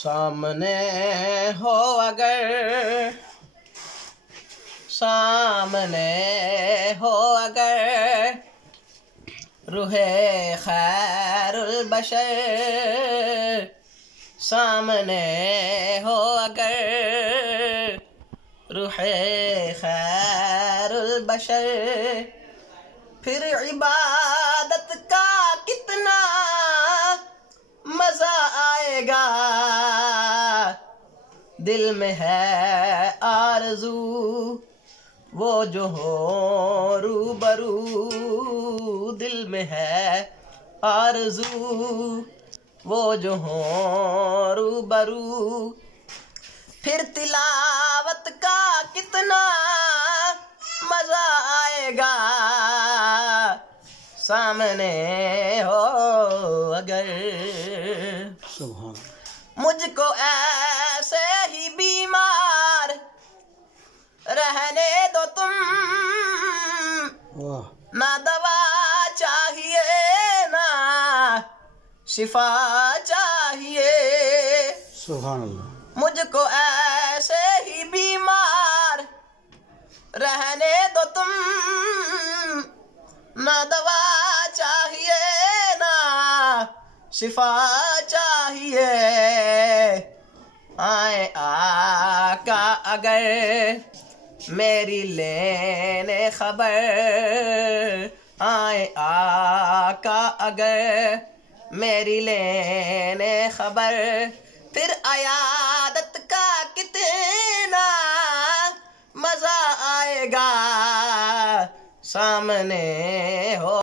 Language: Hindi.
सामने हो अगर, सामने हो अगर रूहे खैरुल बशर, सामने हो अगर रूहे खैरुल बशर, फिर इबादत का कितना मजा आएगा। दिल में है आरज़ू वो जो हो रूबरू, दिल में है आरज़ू वो जो हो रूबरू, फिर तिलावत का कितना मजा आएगा। सामने हो अगर, मुझको ऐसे ही बीमार रहने दो तुम, ना दवा चाहिए ना शिफा चाहिए। सुभान अल्लाह। मुझको ऐसे ही बीमार रहने दो तुम, ना दवा चाहिए ना शिफा चाहिए। आए आका अगर मेरी लेने खबर, आए आका अगर मेरी लेने खबर, फिर अयादत का कितना मजा आएगा। सामने हो